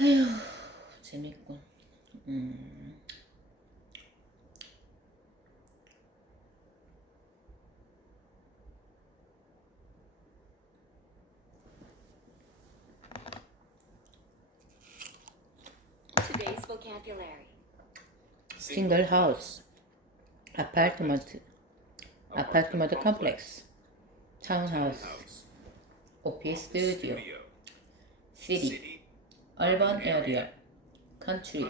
아휴, 재밌군. 음. Today's vocabulary. Single house, apartment, apartment complex, townhouse, office studio, city, urban area, country,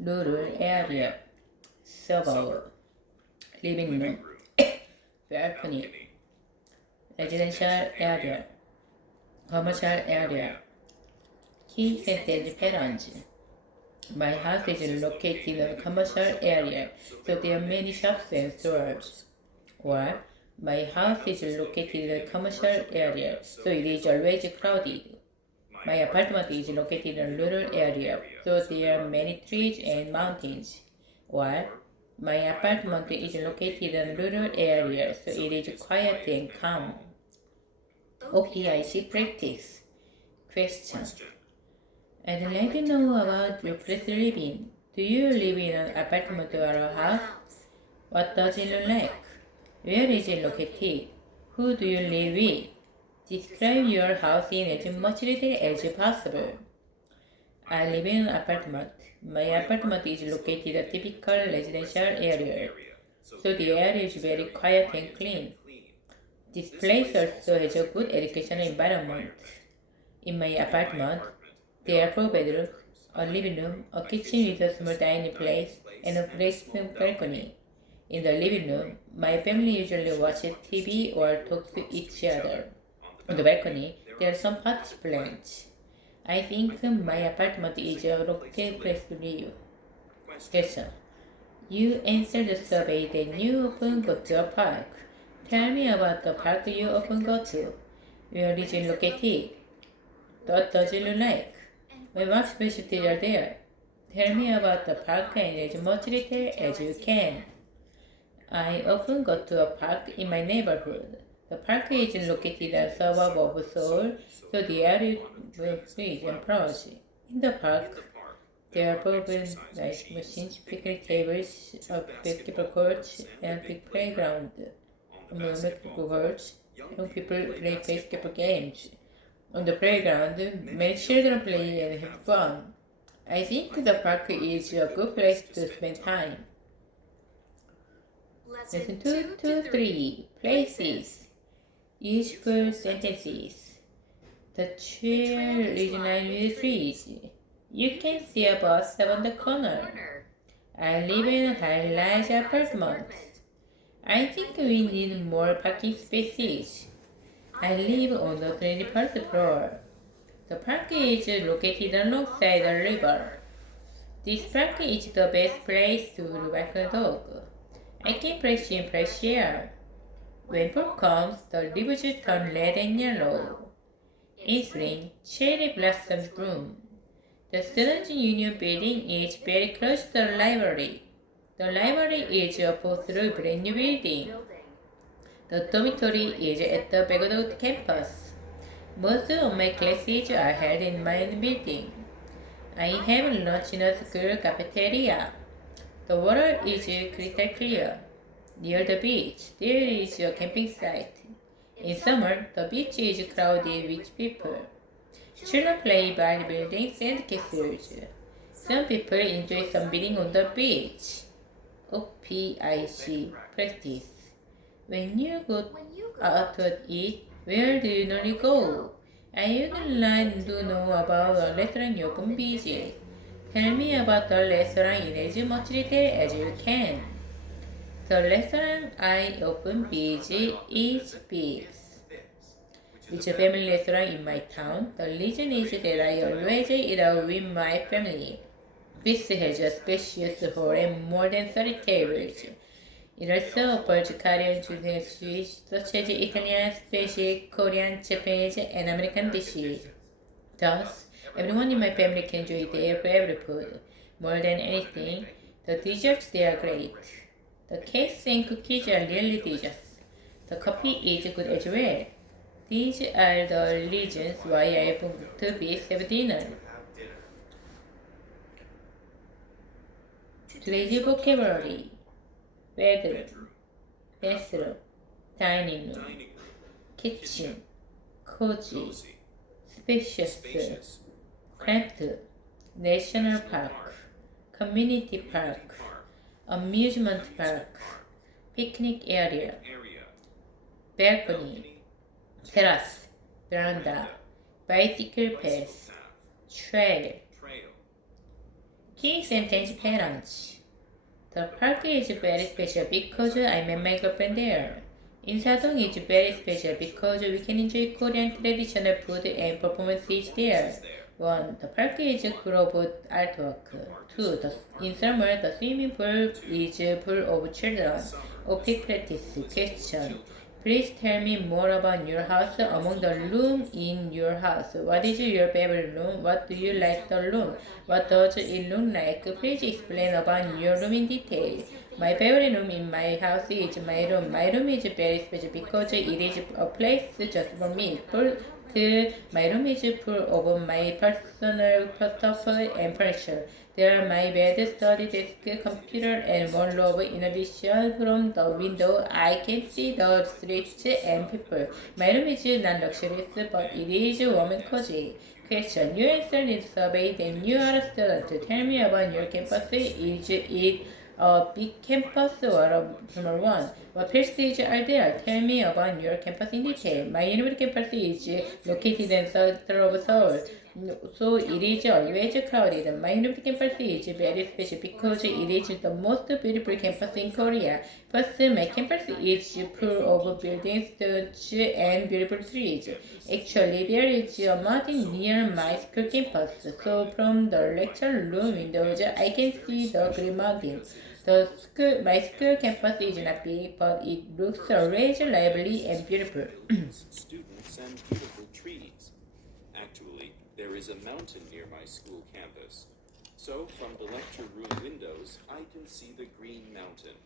rural area, suburb, living room, balcony, residential area, commercial area. Key sentence patterns. My house is located in a commercial area, so there are many shops and stores. Or, my house is located in a commercial area, so it is always crowded. My apartment is located in a rural area, so there are many trees and mountains. Or, my apartment is located in a rural area, so it is quiet and calm. OPIC practice. Question. I'd like to know about your place living. Do you live in an apartment or a house? What does it look like? Where is it located? Who do you live with? Describe your house in as much detail as possible. I live in an apartment. My apartment is located in a typical residential area, so the area is very quiet and clean. This place also has a good educational environment. In my apartment, there are 4 bedrooms, a living room, a kitchen with a small dining place, and a great balcony. In the living room, my family usually watches TV or talks to each other. On the balcony, there are some potted plants. I think my apartment is a okay place to live. Question. You answered the survey that you often go to a park. Tell me about the park you often go to. Where is it located? What does it look like? And what specialties are there? Tell me about the park in as much detail as you can. I often go to a park in my neighborhood. The park is located in a suburb of Seoul, so the area is free and plush. In the park, there are probably nice machines, picnic tables, a basketball court, and big playground. Among basketball courts, young people play basketball games. On the playground, many children play and have fun. I think the park is a good place to spend time. Lesson 223 Places. Useful sentences. The trail is lined with trees. You can see a bus on the corner. I live in a high-rise apartment. I think we need more parking spaces. I live on the 21st floor. The park is located alongside the river. This park is the best place to walk a dog. I can fresh in fresh air. When fall comes, the leaves turn red and yellow. In spring, cherry blossoms bloom. The Student Union building is very close to the library. The library is a four-story brand new building. The dormitory is at the Baghdad campus. Most of my classes are held in my building. I have lunch in a school cafeteria. The water is crystal clear. Near the beach, there is a camping site. In summer, the beach is crowded with people. Children play by building sandcastles. Some people enjoy sunbathing on the beach. OPIC practice. When you go out to eat, where do you normally go? I would like to know about a restaurant you often visit. Tell me about the restaurant in as much detail as you can. The restaurant I often visit is Beef's. It's a family restaurant in my town. The reason is that I always eat out with my family. Beef's has a spacious hall and more than 30 tables. It also offers Korean dishes such as Italian, Spanish, Korean, Japanese, and American dishes. Thus, everyone in my family can enjoy their favorite food. More than anything, the desserts there are great. The cakes and cookies are really delicious. The coffee is good as well. These are the reasons why I booked to be have dinner. Today's vocabulary: bedroom, bathroom, dining room, kitchen, cozy, spacious, cramped, national park, community park, amusement park, picnic area, balcony, terrace, veranda, bicycle path, trail. Key sentence parents. The park is very special because I met my girlfriend there. Insadong is very special because we can enjoy Korean traditional food and performances there. 1. The park is full of artwork. 2. In summer, the swimming pool is full of children. Optic practice. Question. Please tell me more about your house. Among the rooms in your house, what is your favorite room? What do you like the room? What does it look like? Please explain about your room in detail. My favorite room in my house is my room. My room is very special because it is a place just for me. My room is full of my personal stuff and furniture. There are my bed, study desk, computer, and wardrobe. In addition, from the window, I can see the streets and people. My room is not luxurious, but it is warm and cozy. Question: you answered this survey, then you are a student. Tell me about your campus. Is it a big campus or a small one? What facilities are there? Tell me about your campus in detail. My university campus is located in the center of Seoul, so it is always crowded. My university campus is very special because it is the most beautiful campus in Korea. First, my campus is full of buildings, students, and beautiful trees. Actually, there is a mountain near my school campus, so from the lecture room windows, I can see the Green Mountain. My school campus is not big, but it looks always lively and beautiful. Students and beautiful trees. Actually, there is a mountain near my school campus. So, from the lecture room windows, I can see the Green Mountain.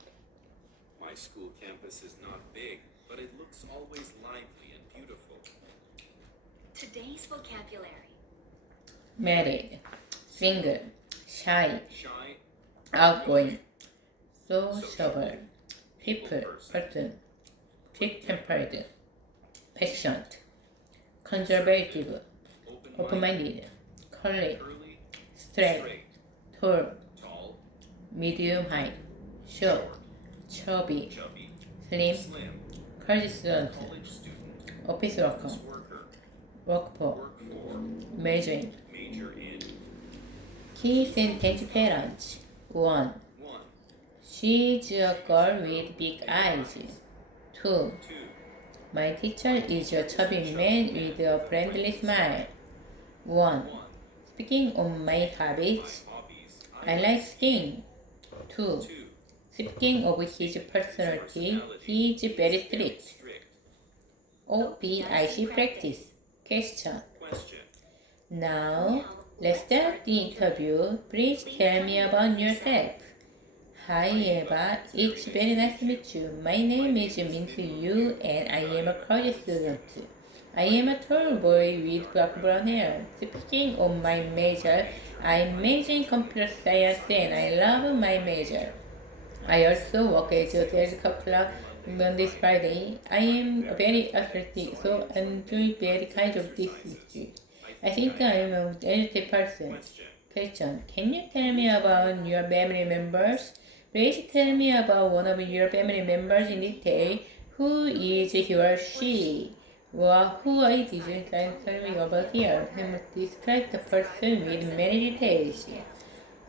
My school campus is not big, but it looks always lively and beautiful. Today's vocabulary. Married, single, shy, Shy, outgoing, sociable, people, person, quick-tempered, patient, conservative, open-minded, curly, curly, straight, tall, tall, medium height, short, chubby, chubby, slim, slim, college student, college student, office worker, worker, work for, work for, major in. major in. Key sentence parents. 1. 1, She's a girl with big eyes. 2. 2, My teacher is a chubby man with a friendly smile. 1. 1. Speaking of my hobbies, Hobbies. I like skiing. 2. 2. Speaking of his personality, he is very strict. Strict. OPIC practice. Question. Question. Now, let's start the interview. Please tell me about yourself. Hi Eva, it's very nice to meet you. My name is Min-Soo Yu and I am a college student. I am a tall boy with black brown hair. Speaking of my major, I major in computer science and I love my major. I also work as a sales clerk on this Friday. I am very athletic, so I'm doing very kind of this issue. I think I am an energetic person. Question. Can you tell me about your family members? Please tell me about one of your family members in detail. Who is he or she? Well, who is it? Tell me about here. Describe the person with many details.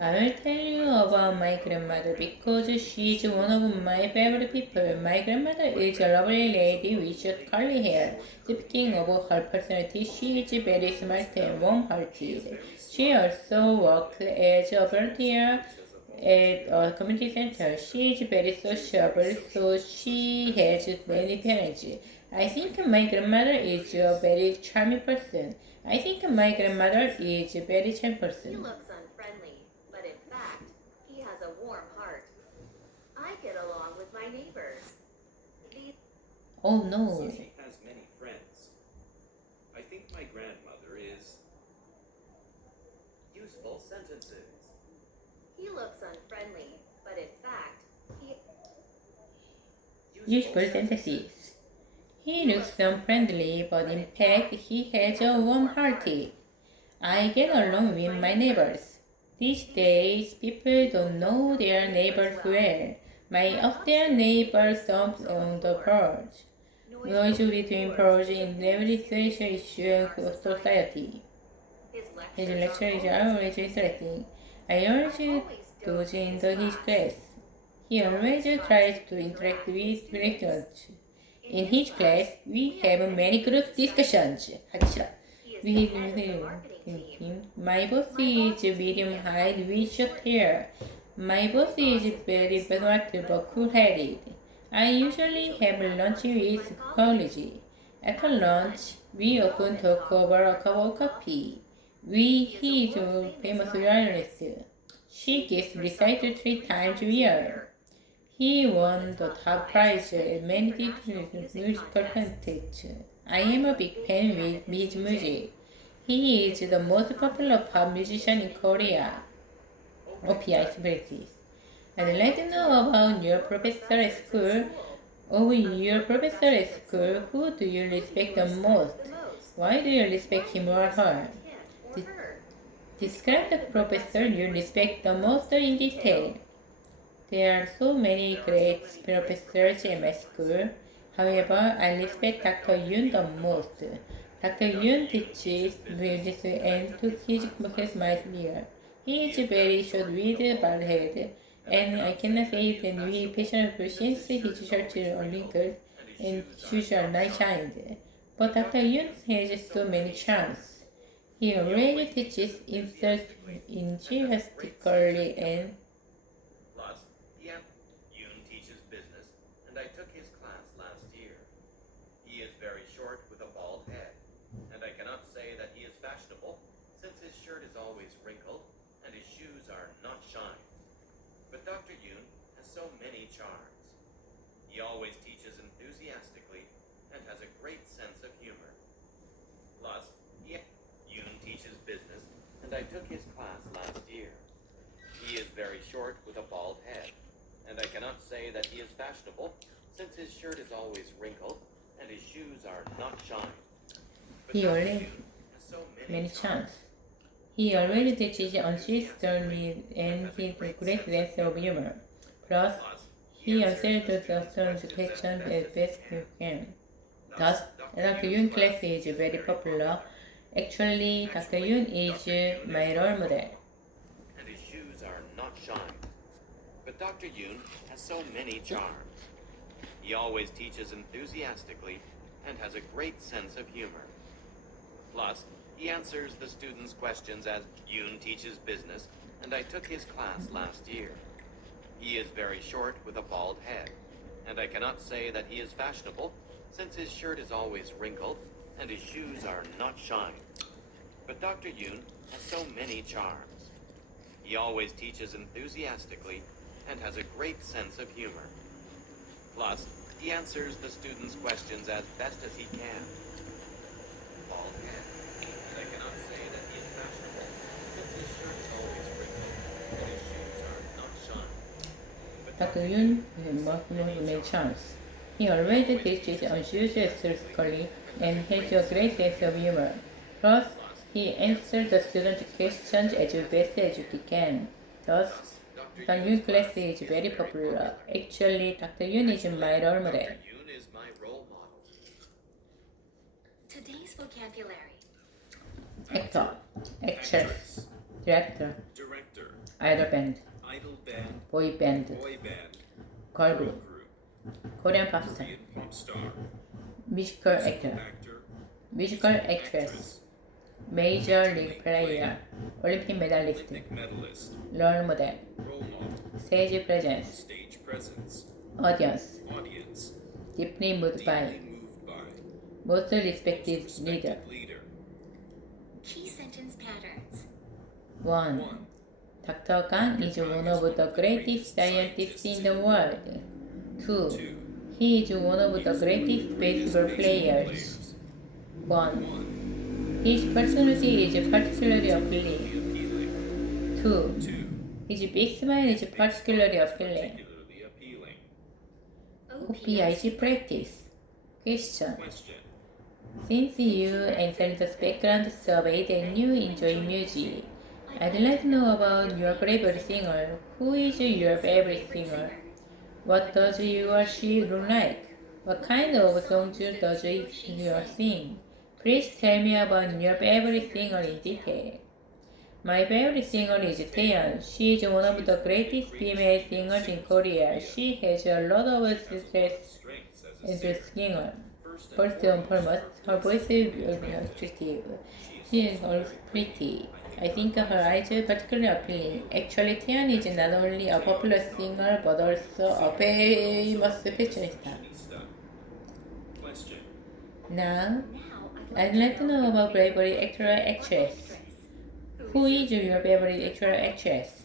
I will tell you about my grandmother because she is one of my favorite people. My grandmother is a lovely lady with short curly hair. Speaking of her personality, she is very smart and warm-hearted. She also works as a volunteer at a community center. She is very sociable, so she has many parents. I think my grandmother is a very charming person. I think my grandmother is a very charming He person. looks unfriendly, but in fact, he has a warm heart. I get along with my neighbors. These Oh So no. she has many friends. I think my grandmother is useful sentences. He looks unfriendly, useful sentences. He looks unfriendly, but in fact he has a warm heart. I get along with my neighbors. These days, people don't know their neighbors well. My upstairs neighbor stomps on the porch. Noise between porch in every social issue of society. His lecture is always interesting. I urge those in his class. He always tries to interact with students. In his class, we have many group discussions. 하기 싫어. We him. My boss is medium height with short hair. My boss is very smart but cool-headed. I usually have lunch with college. After lunch, we often talk over a cup of coffee. He is a famous violinist. She gets recited 3 times a year. He won the top prize at many different musical contests. I am a big fan with his music. He is the most popular pop musician in Korea. OPI expresses. I'd like to know about your professor at school. Of your professor at school, who do you respect the most? Why do you respect him or her? Describe the professor you respect the most in detail. There are so many great professors at my school. However, I respect Dr. Yoon the most. Dr. Yoon teaches music and took his classes my year. He is very short with bald head, and I cannot say that he is fashionable since his shirts are wrinkled and shoes are not shined. But Dr. Yoon has so many charms. He always teaches enthusiastically and Yoon teaches business, and I took his class last year. He is very short with a bald head, and I cannot say that he is fashionable, since his shirt is always wrinkled and his shoes are not shined. But Dr. Yoon has so many charms. He always teaches enthusiastically and has a great sense of humor. Plus, Yoon teaches business, and I took his class last year. He is very short with a bald head, and I cannot say that he is fashionable, since his shirt is always wrinkled and his shoes are not shined. But he Dr. only Yoon has so many charms. He already teaches consistently and he has a great sense of humor. Plus, he answers the students' questions as best he can. Thus, Dr. Yoon class is very popular. Actually, Dr. Yoon is my role model. And his shoes are not shined. But Dr. Yoon has so many charms. He always teaches enthusiastically and has a great sense of humor. Plus, he answers the students' questions as Yoon teaches business, and I took his class last year. He is very short with a bald head, and I cannot say that he is fashionable, since his shirt is always wrinkled and his shoes are not shined. But Dr. Yoon has so many charms. He always teaches enthusiastically and has a great sense of humor. Plus, he answers the students' questions as best as he can. Bald head, and I cannot say that he is fashionable, since his shirt is always wrinkled and his shoes are not shined. But Dr. Yoon has many charms. He always teaches enthusiastically and has a great sense of humor. Plus, he answers the students' questions as best as he can. Thus, Dr. Yoon class is very popular. Actually, Dr. Yoon is my role model. Dr. Yoon is my role model. Today's vocabulary. Actor, actress, director, Director. idol band, Idol band. boy band, Boy band. girl Girl group, group. Korean pop star, Korean pop star. musical Musical actor, actor. musical actress, major league player, Olympic medalist, Olympic medalist. role model, Role model. stage presence, Stage presence. audience, Audience. deeply moved by, Deeply moved by. most respected leader. Respected leader. Key sentence patterns. 1. Dr. Kang is one of the greatest scientists in the world. 2. 2. He is one of the greatest baseball players. Players. 1. 1. His personality is particularly appealing. Appealing. 2. 2. His big smile is particularly appealing. Particularly appealing. OPIC practice. Question. Question. Since you entered the background survey and you enjoy music, I'd like to know about your favorite singer. Who is your favorite singer? What does he or she look like? What kind of songs does he or sing? Please tell me about your favorite singer in detail. My favorite singer is Taeyeon. She is one of the greatest female singers in Korea. She has a lot of success as a singer. First and foremost, her voice is attractive. She is also pretty. I think her eyes are particularly appealing. Actually, Taeyeon is not only a popular singer but also a famous fashionista. Question. Now, I'd like to know about favorite actor or actress. Who is your favorite actor or actress?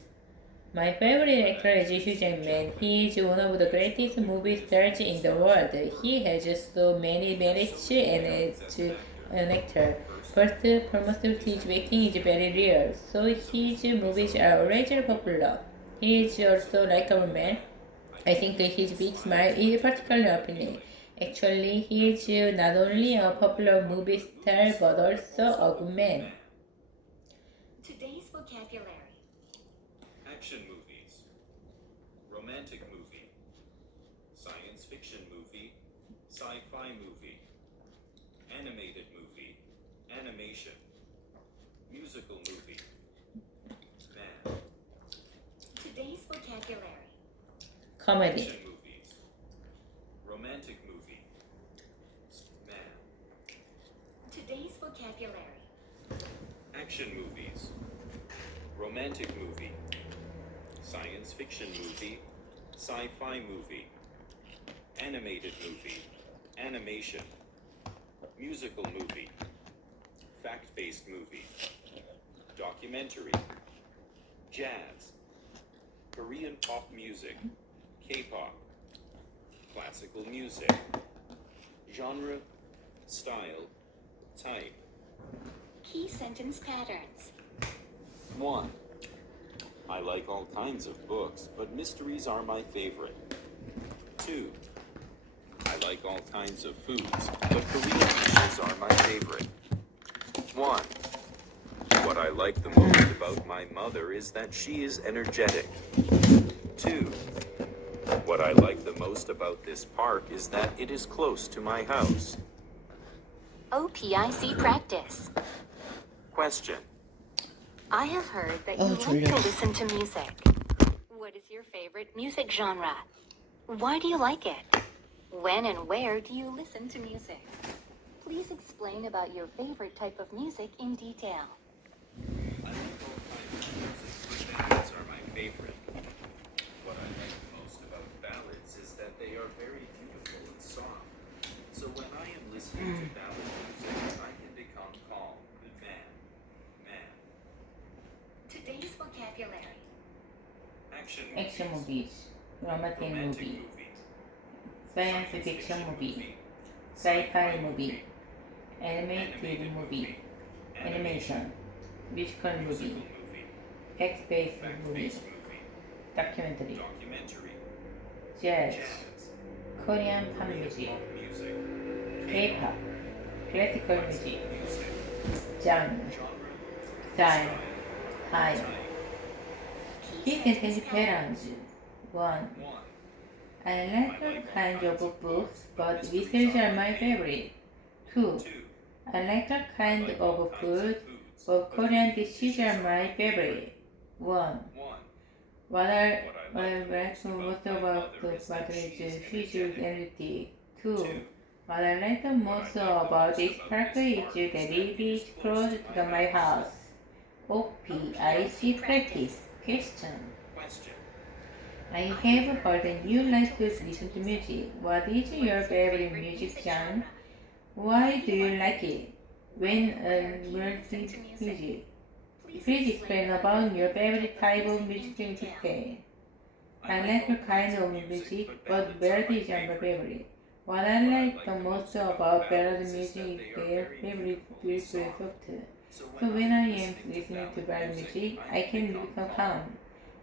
My favorite actor is Hugh Jackman. He is one of the greatest movie stars in the world. He has so many merits and is an actor. First and foremost, his acting is very real, so his movies are always popular. He is also likable man. I think his big smile is particularly appealing. Actually, he is not only a popular movie star but also a good man. Today's vocabulary. Action movies. Romantic movie. Science fiction movie. Sci-fi movie. Animated movie. Animation. Musical movie. Man. Today's vocabulary. Comedy. Action movies. Romantic movie. Man. Today's vocabulary. Action movies. Romantic movie. Science fiction movie. Sci-fi movie. Animated movie. Animation. Musical movie. Fact-based movie. Documentary. Jazz. Korean pop music. K-pop. Classical music. Genre. Style. Type. Key sentence patterns. 1. I like all kinds of books, but mysteries are my favorite. 2. I like all kinds of foods, but Korean dishes are my favorite. 1. What I like the most about my mother is that she is energetic. 2. What I like the most about this park is that it is close to my house. OPIC practice. Question. I have heard that you like to listen to music. What is your favorite music genre? Why do you like it? When and where do you listen to music? Please explain about your favorite type of music in detail. I like all kinds of music, but ballads are my favorite. What I like most about ballads is that they are very beautiful and soft. So when I am listening to ballad music, I can become calm and man. Today's vocabulary. Action movies, romantic movie, movie, science fiction movie, sci-fi movie, animated movie, animation, musical movie, text-based movie, documentary, jazz, Korean pop music, K-pop, classical music, genre, style, type. Key sentence patterns. 1. I like all kinds of books, but mysteries are my favorite. 2. I like all kinds of food, but Korean dishes are my favorite. 1. What I like the most about the park is huge energy. 2. What I like the most about this park is that it is close to my house. OPIC practice. Question. I have heard you like to listen to music. What is your favorite music genre? Why do you like it? When music? Please explain about your favorite type of music in detail. I like all kinds of music, but ballad is my favorite. What I like the most about ballad music is their favorite beautiful soft. So when I am listening to ballad music, I can become calm.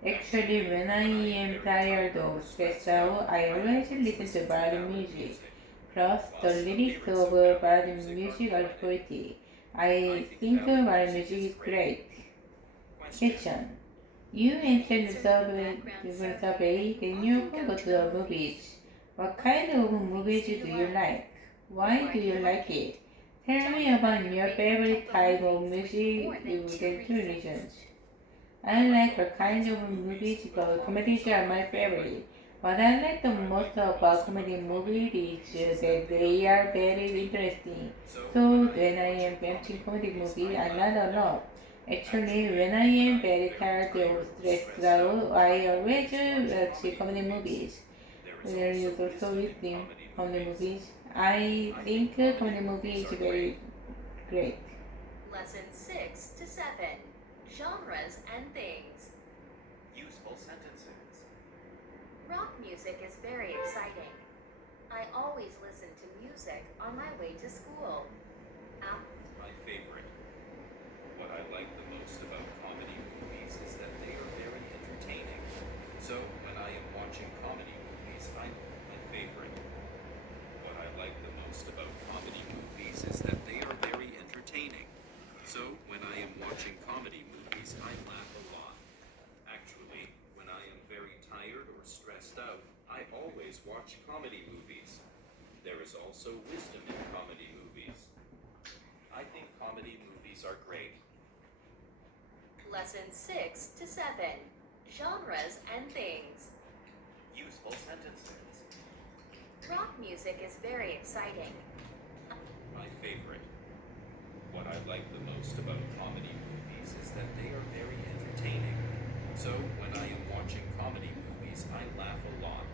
Actually, when I am tired or stressed out, I always listen to ballad music. Plus, the lyrics of ballad music are pretty. I think ballad music is great. Question. You answered the survey, then you can go to the movies. What kind of movies do you like? Why do you like it? Tell me about your favorite type of music with the two reasons. I like all kinds of movies, but comedies are my favorite. What I like the most about comedy movies is that they are very interesting. So when I am watching comedy movies, I laugh a lot. Actually, when I am very tired or stressed out, I always watch comedy movies. There is also with comedy movies. I think comedy movie is very great. Lesson 6 to 7. Genres and things. Useful sentences. Rock music is very exciting. I always listen to music on my way to school. My favorite. What I like the most about comedy movies is that they are very entertaining. So when I am watching comedy movies, my favorite. What I like the most about comedy movies is that they are very entertaining. So when I am watching comedy movies, I laugh a lot. Actually, when I am very tired or stressed out, I always watch comedy movies. There is also wisdom in comedy movies. I think comedy movies are great. Lesson 6 to 7. Genres and things. Useful sentences. Rock music is very exciting. My favorite. What I like the most about comedy movies is that they are very entertaining. So when I am watching comedy movies, I laugh a lot.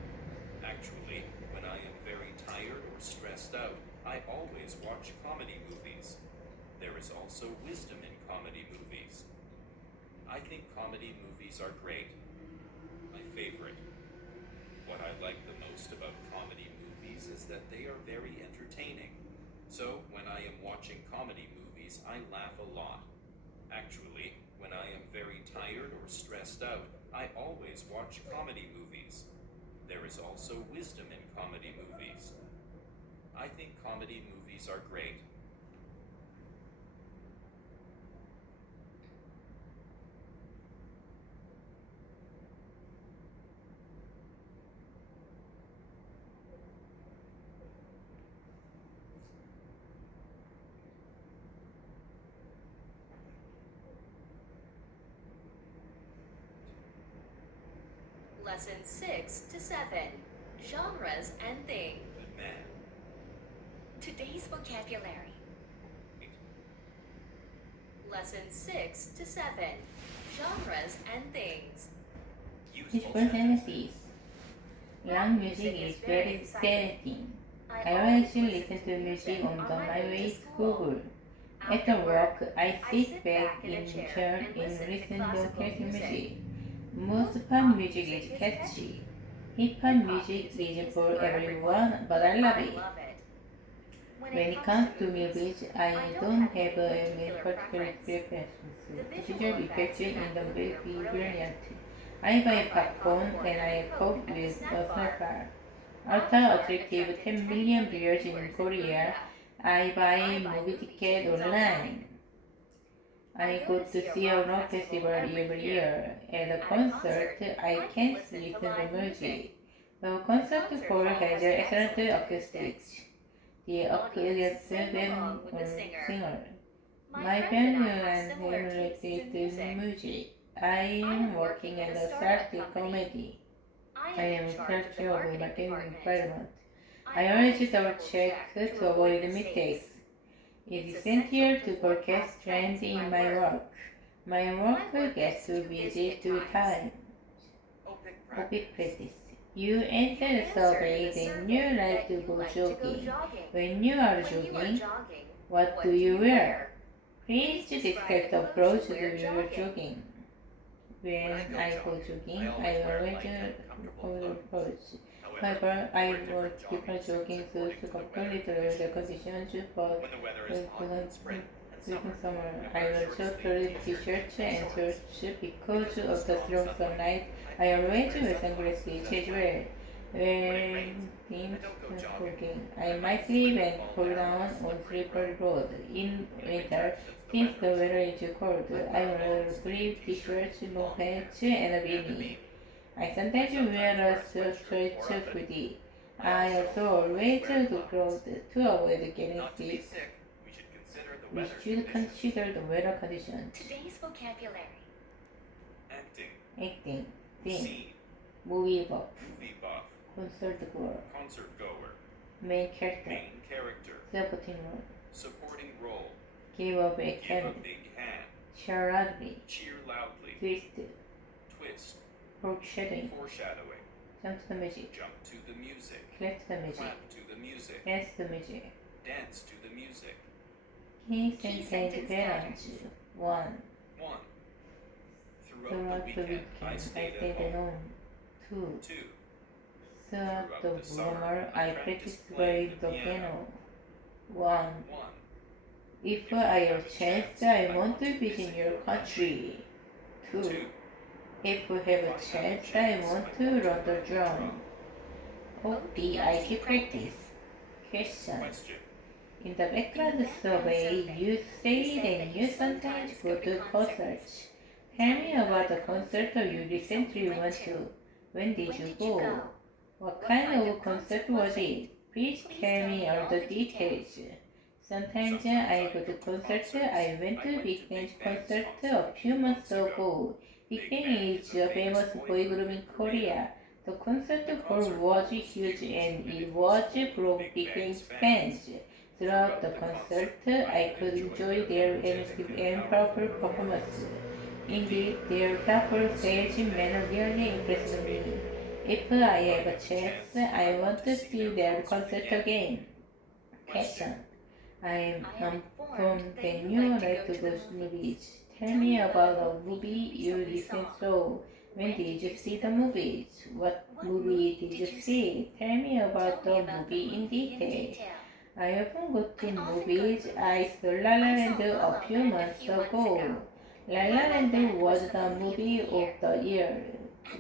Actually, when I am very tired or stressed out, I always watch comedy movies. There is also wisdom in comedy movies. I think comedy movies are great. My favorite. What I like the most about comedy movies is that they are very entertaining. So when I am watching comedy movies, I laugh a lot. Actually, when I am very tired or stressed out, I always watch comedy movies. There is also wisdom in comedy movies. I think comedy movies are great. Lesson 6 to 7. Genres and things. Good man. Today's vocabulary. Lesson 6 to 7. Genres and things. Useful Useful sentences. sentences. Young music is very exciting. I always listen to music on my way to school. After work, I sit back in chair and listen to classic music. Most pop music is catchy. Hip hop music is for everyone, but I love it. When it comes to movies, I don't have any particular preferences. The visual effects in the movie brilliant. I buy popcorn and I cook with a snapper. After attractive 10 million viewers in Korea, I buy movie ticket online. I go to see a rock festival every year. At a concert, I can't listen to music. The concert hall has excellent acoustics. The audience them singer. My family and him related to music. I am working at a started comedy. I am in charge of marketing environment. I always double check to avoid mistakes. It is essential to forecast trends in my work. My work gets too busy to time. Opic practice. You enter the survey, then you like to go jogging. When you are jogging, what do you wear? Please describe the clothes you wear jogging. When I go jogging, I always follow clothes. However, I would prefer jogging suits completely the conditions for When the weather is hot and spring During summer, I wear short-sleeved t-shirts and shorts because of the strong sunlight. I always wear sunglasses as well. When things jogging, I might leave and fall down on slippery road. In winter, since the weather is cold, I wear sleeve t-shirts, long pants, and a beanie. I sometimes wear a stretch hoodie. I also always look clothes to avoid getting Not to be sick. sick, we should consider the We weather should conditions. consider the weather conditions. Today's vocabulary. Acting, Acting, sing, scene, movie buff, movie buff, concert goer, concert goer, main character, main character, supporting role, supporting role, give a big give a hand, big hand, cheer loudly, cheer loudly, twist, twist, foreshadowing, foreshadowing, jump to the music, jump to the music, clap to the music, clap to the music, dance to the music. dance to the music. Key Key sentence sentence patterns. patterns. 1. 1. Throughout Throughout the the weekend, weekend, I stayed at at home. home. 2. 2. Throughout the Throughout the summer, summer, I I practiced practiced playing playing the the piano. piano. 1. 1. If I have a chance, I want to visit your country. 2. 2. If we have a chance, I want to learn the drum. OPIC practice. Question. Question. In the background survey, you say that you sometimes go to concerts. Tell me about the concert you recently went to. When did you go? What kind of concert was it? Please tell me all the details. Sometimes I go to concerts. I went to Big Bang's concert a few months ago. Big Bang is a famous boy group in Korea. The concert hall was huge and it was full of Big Bang's fans. Throughout the concert, I could enjoy their energetic and powerful performance. Indeed, their powerful stage manner really impressed me. If I have a chance, I want to see their concert again. Question. I'm informed that you like to go to movies. Tell me about a movie you recently saw. When did you see the movies? What movie did you see? Tell me about the movie in detail. I often go to movies. I saw La La Land a few months ago. La La Land was the movie of the year.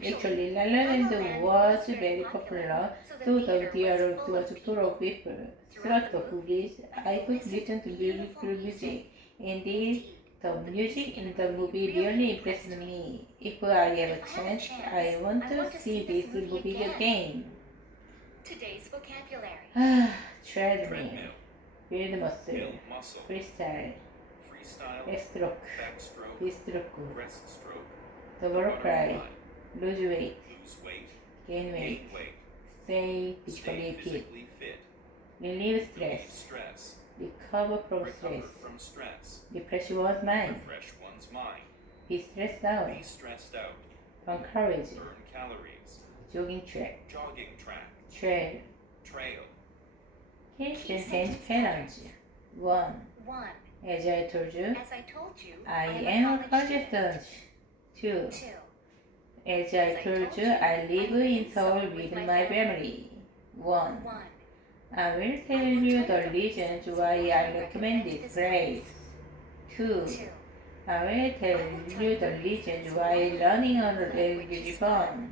Actually, La La Land was very popular, so the theater was full of people. Throughout the movies, I could listen to beautiful music. Indeed, the music in the movie really impressed me. If I have a chance, I want to see this movie again. Today's vocabulary. Treadmill, Treadmill, build muscle, build muscle, freestyle, freestyle, backstroke, backstroke, breaststroke, breaststroke, double cry, lose weight, lose weight, gain weight, gain weight, stay stay physically fit, physically fit, relieve relieve stress, stress, recover from recover stress, from stress, refresh one's mind, refresh one's mind, be stressed out, be stressed out, burn calories, burn calories, jogging track, jogging track, trail, trail. key sentence patterns. 1. 1. As I told you, As I told you, I am a college student. 2. 2. As I told you, I live in Seoul with my family. 1. 1. I will tell you the reasons why I recommend this place. 2. 2. I will tell you the reasons why learning a language is fun.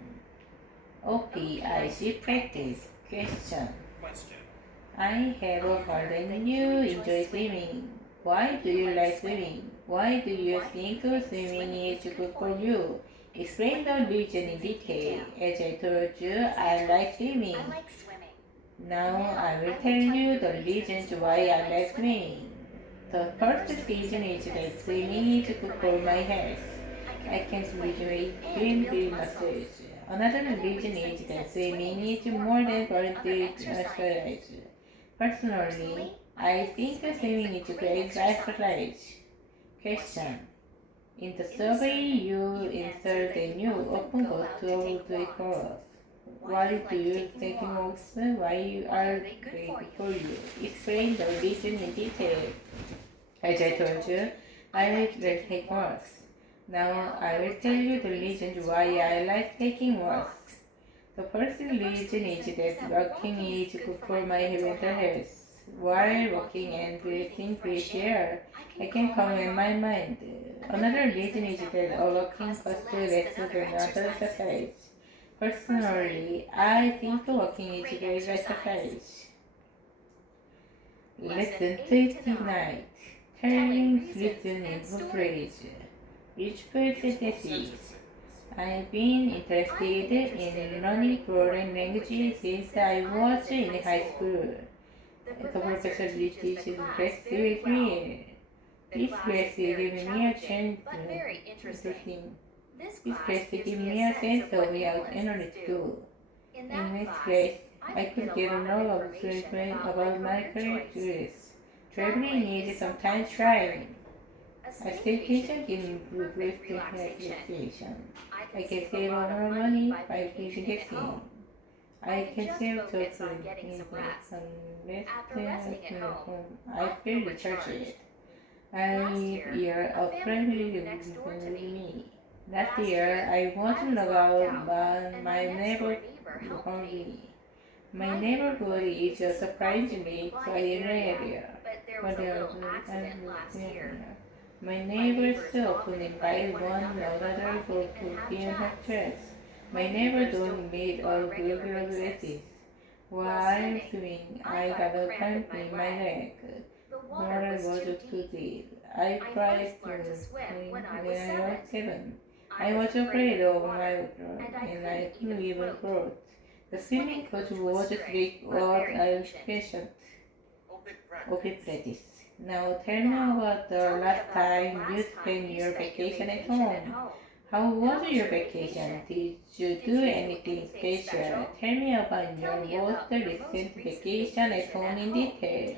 OPIC practice. Question. Question. I have heard that you enjoy swimming. Why do you like swimming? Why do you think swimming is good for you? Explain the reason in detail. As I told you, I like swimming. I like swimming. Now I will tell you the reasons why I like swimming. The first reason is that swimming is good for my health. I can lose weight and build muscles. Another reason is that swimming is more than voluntary exercise. Personally, I think swimming is great exercise. Question. In the survey, you answered that you often go to outdoor course. Why do you take walks? Why are they good for you? Explain the reason in detail. As I told you, I like to take walks. Now I will tell you the reasons why I like taking walks. The first reason is that walking is good for my mental health. while walking and breathing fresh air. I can calm my mind. Another reason is that walking costs less than other exercise. Personally, I think walking is a great exercise. Lesson 39. Telling written into phrase. Useful sentences. I've been interested in learning foreign languages since I was in high school. The professor teaches French with me. This class gives me a chance to interesting. This class gives me a sense of how energy too. In next class, I could get a lot of information about my career choice. Traveling needs sometimes trying. A staycation gives me boost relaxation. I can save more money by guessing. I can save total in I feel recharged. I year of family with me. Last year I wasn't about my neighborhood. My neighborhood is surprisingly quiet area, but there was an my neighbors often invite one another for cooking and stress. My neighbor don't meet on regular basis. While swimming, I got a cramp in my leg. Water was too deep. I tried to swim when I was 7. I was afraid of my water, and I couldn't even float. The swimming coach was strict, but I was patient. Okay, practice. Now tell me about the last time you spent your vacation at home. How was your vacation? Did you do anything special? Tell me about your most recent vacation at home in detail.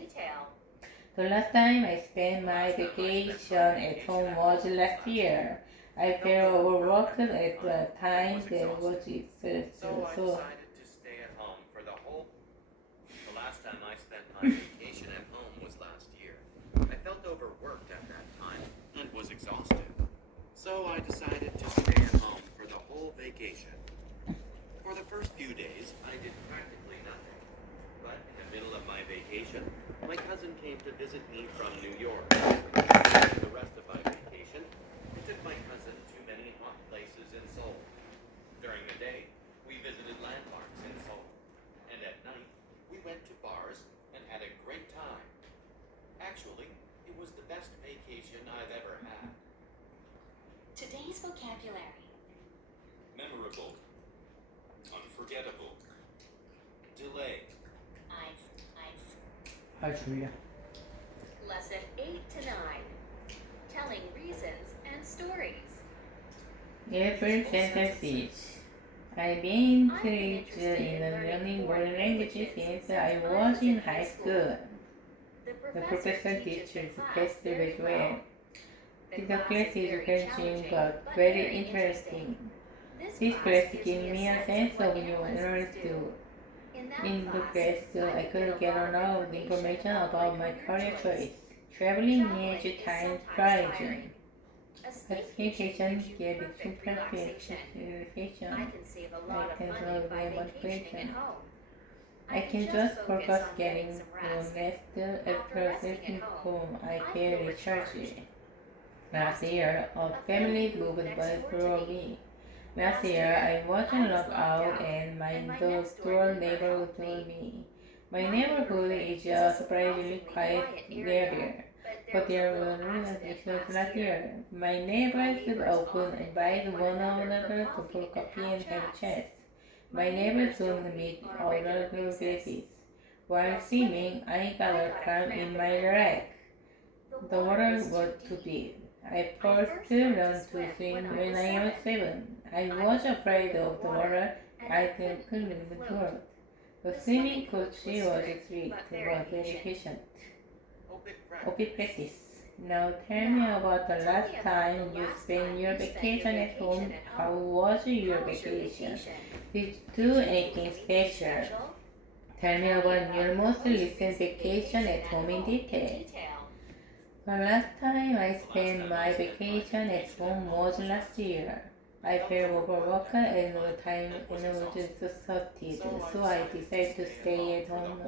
The last time I spent my vacation at home was last year. I felt overworked at the time that was So I so. decided to stay at home for the whole. The last time I spent my vacation at home was last year. I felt overworked at that time and was exhausted. So I decided to stay at home for the whole vacation. For the first few days, I did practically nothing. But in the middle of my vacation, my cousin came to visit me from New York. For the rest of my vacation, I took my cousin to many hot places in Seoul. During the day, we visited landmarks in Seoul. And at night, we went to bars and had a great time. Actually, it was the best vacation I've ever had. Today's vocabulary. Memorable. Unforgettable. Delay. Ice, ice. Hi, Julia. Lesson 8 to 9. Telling reasons and stories. Every sentences. I've been interested in learning foreign languages since I was in high school. The professor teaches class very well. The class is challenging but very interesting. This class gives me a sense of new knowledge too. In the class, I could get a lot of information about my career choice. Traveling needs time prioritizing. A staycation gives super relaxation. I can save a I lot of can money solve by one vacationing question. at home. I can just focus getting some to rest. rest after setting home. I feel recharged. Last year, a family moved next door me. Last year, I wasn't locked out and my door neighbor told me. My neighborhood is a surprisingly quiet area, but there were restrictions last year. My neighbors would often invite one another to pour coffee and have chats. My neighbors don't meet on a regular basis. While swimming, I got a cramp in my leg. The water was too deep. I first learned to swim when I was 7. I was afraid of the water. I couldn't even float. The swimming coach was strict but very patient. Okay, practice. Now tell me about the last time you spent your vacation at home. How was your vacation? Did you do anything special? Tell me about your most recent vacation at home in detail. The last time I spent my vacation at home was last year. I felt overworked and time and was exhausted, so I decided to stay at home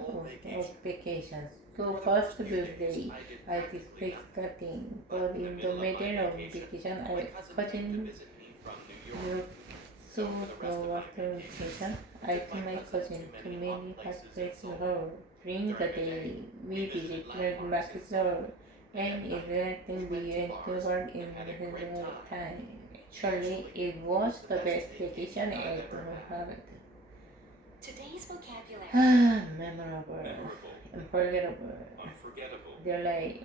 of vacations. So first birthday, I displaced cutting, but in the middle of vacation, I cousin Europe. So after vacation, I took my cousin to many hospitals hall. During the day, we visited Marcus Hall, and then we went to work in the time. Actually, it was the best vacation I ever had. Today's vocabulary. Memorable, Memorable. unforgettable, Unforgettable. delay,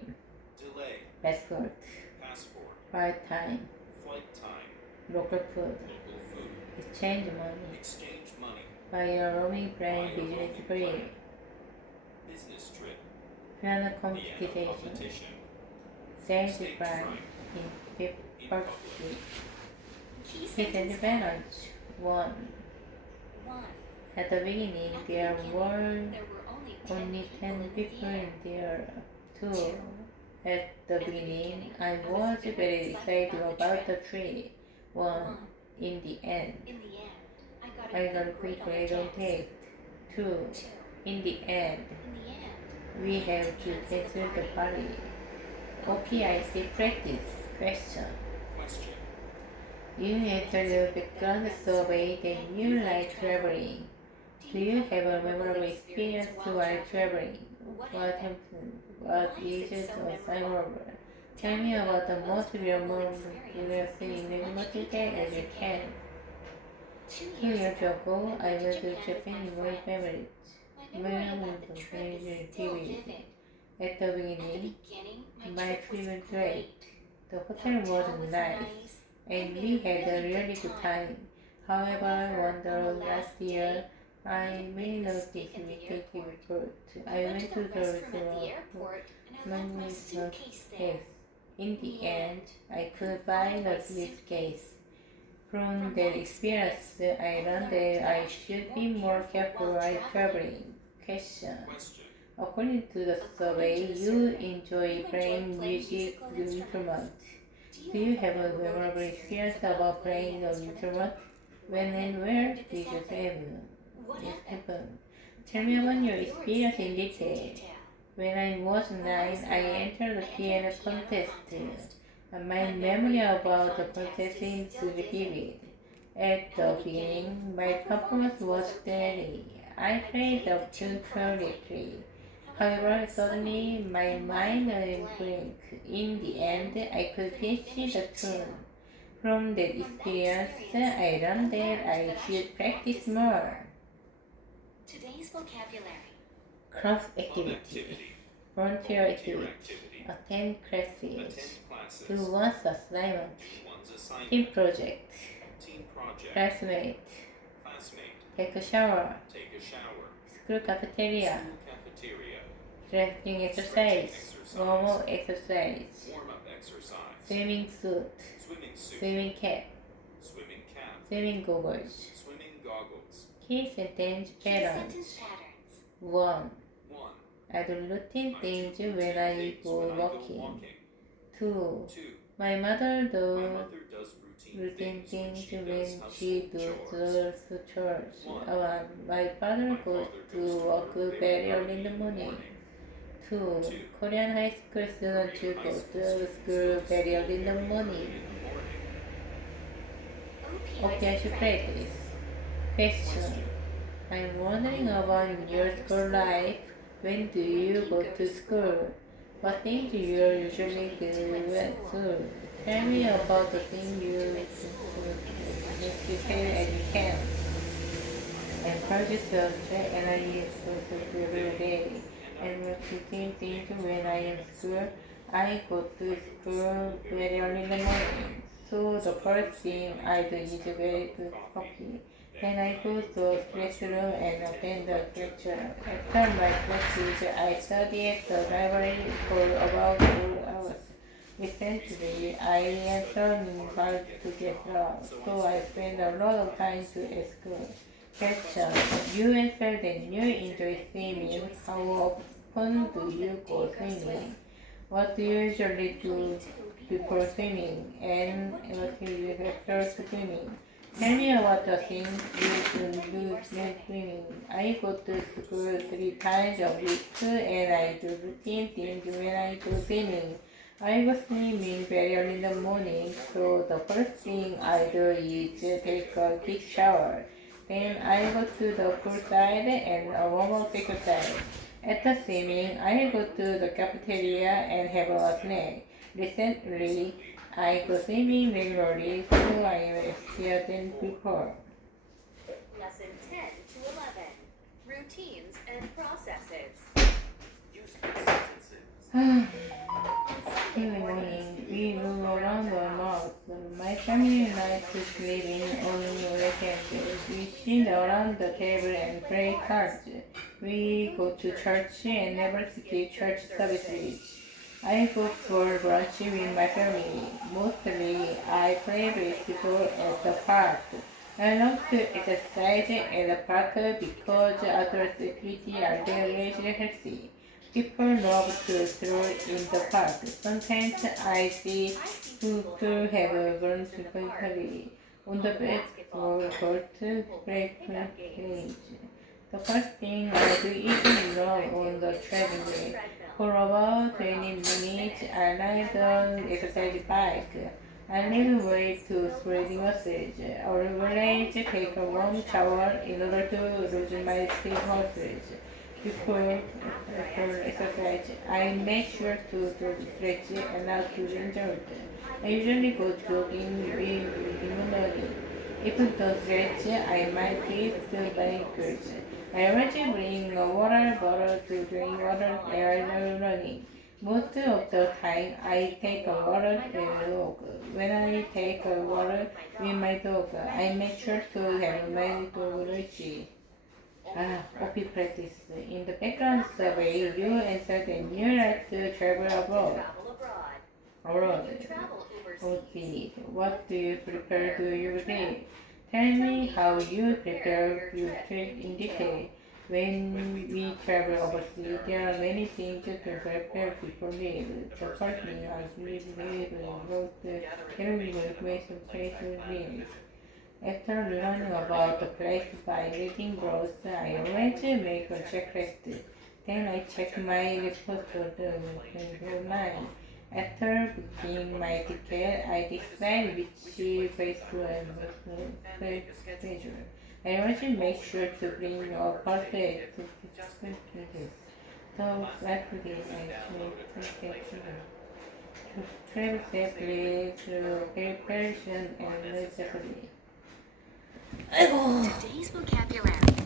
Delay. passport, Passport. flight time, Flight time. local food, Local food. exchange money, Exchange money. buy a roaming plane, Buy a business roaming free, plane. Business trip. piano Piano competition, competition. stage Stage fright fright. in In Park public. Street, Key his sentence independence. One. patterns. 1. At the beginning, At the there beginning, were there were only 10 people in there. Two. Two. At the beginning, I was very excited about the tree. One. In the end, In the end, I got a quick grade on test. Two. 2. In the end, In the end, we have to cancel the party. OPIC practice. Question. Question. You answered the background survey that you like traveling. Do you have a memorable experience while traveling? What happened? What is it so memorable? Tell me about the most memorable experience in as much detail as you can. 2 years ago, I went to Japan with my family. My mom was very vivid. At the beginning, my trip was great. The hotel was nice, and we had a really good time. However, on the last year, I made a big mistake report. I went to the restaurant money suitcase. In the end, I could buy the briefcase. From that experience, I learned that I should be more careful while traveling. Question. Question. According to the survey, you enjoy playing music instrument. Do you have a memorable experience about playing an instrument? When and where did you happen? Tell me about your experience in detail. When I was 9, I entered the piano contest. My memory about the contest is vivid. At the beginning, my performance was steady. I played up to correctly. However, suddenly my mind went blank. In the end, I could finish the tune. From that experience, I learned that I should practice more. Today's vocabulary. Craft Club activity, activity. volunteer Volunteer activity, activity. attend classes, Attend classes. do one's assignment, Do one's assignment. team project, Team project. classmate, Classmate. take a shower, Take a shower. school cafeteria, School cafeteria. stretching exercise, warm-up exercise, Warm-up exercise. swimming suit, Swimming suit. swimming cap, Swimming cap. swimming goggles. Swimming goggles. Key sentence Key patterns. sentence patterns. 1. 1. I do routine I things do when I things go when I go walking. walking. 2. 2. My mother My does mother does routine things when does she household does chores. chores. 1. My father My goes father to goes to work work very early in the morning. 2. 2. Korean high school students Korean high go school to students school go to very early in the very morning. early in the morning. Okay, I should practice. Question. I'm wondering about your school life. When do you go to school? What things do you usually do at school? Tell me about the things you do as detail as you can. Encourage yourself to analyze social every day and routine things when I am school. I go to school very early in the morning. So the first thing I do is to get good coffee. Then I go to a classroom and attend the lecture. After my classes, I study at the library for about 4 hours. Recently, I am learning how to get lost, so I spend a lot of time at school. Question. You answered that you enjoy swimming. How often do you go swimming? What do you usually do before swimming and emotive after swimming. Tell me about the things you do when swimming. I go to school 3 times a week and I do routine things when I go swimming. I go swimming very early in the morning, so the first thing I do is take a quick shower. Then I go to the poolside and warm up exercise. After swimming, I go to the cafeteria and have a snack. Recently, I go swimming regularly, so I am healthier than before. Lesson 10 to 11. Routines and processes. Useful sentences. On In Sunday the morning, mornings, we move around the mall. My family and I cook living on weekends. We sit around the table and play cards. We go to church and never skip church services. I go for brunch with my family. Mostly, I play basketball at the park. I love to exercise at the park because outdoor activities are very healthy. People love to stroll in the park. Sometimes I see people have a brunch party on the basketball court breakfast. The first thing I do is run on the treadmill. For about 20 minutes, I ride the exercise bike. I lift weight to spreading muscles. I always take a warm shower in order to lose my stiff muscles. Before exercise, I make sure to do stretch and not to injured. I usually go jogging with running. If I don't stretch, I might hit the bikers. I always bring a water bottle to drink water while running. Most of the time, I take a water with a dog. When I take a water with my dog, I make sure to have my dog ready. OP practice. In the background survey, you answered that you like to travel abroad. travel abroad. Abroad. You travel overseas. Okay, what do you prepare to your trip? Tell me how you prepare your trip in detail. When we travel overseas, there are many things to prepare before leave. The first thing I believe was the gathering information place to live. After learning about the place by reading blogs, I always make a checklist. Then I check my report online. After booking my ticket, I decide which place to schedule. I always make sure to bring a first aid to this. So luckily I to travel safely through preparation and necessity. Today's vocabulary.